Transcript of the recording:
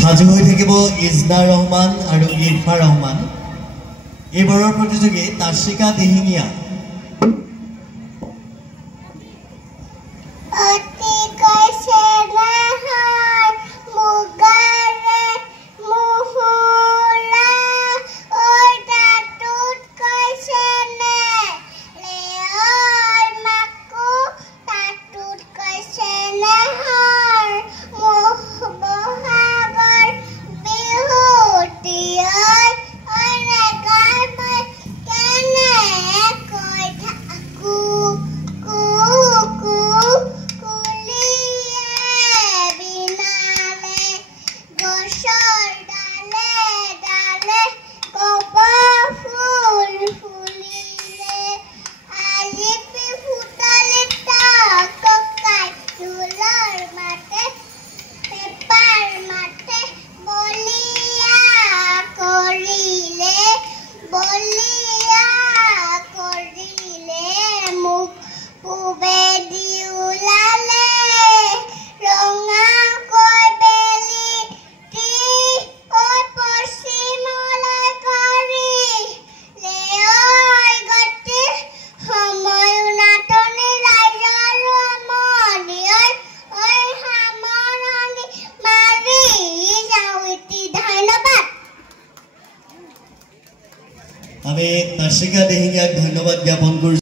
সাজু হৈ থাকিব ইজনা ৰহমান আৰু ইৰফা ৰহমান এইবাৰৰ প্ৰতিযোগী তাৰ্শিকা দিহিঙীয়া আমি তাৰ্শিকা দিহিঙীয়াক ধন্যবাদ জ্ঞাপন কৰিছোঁ।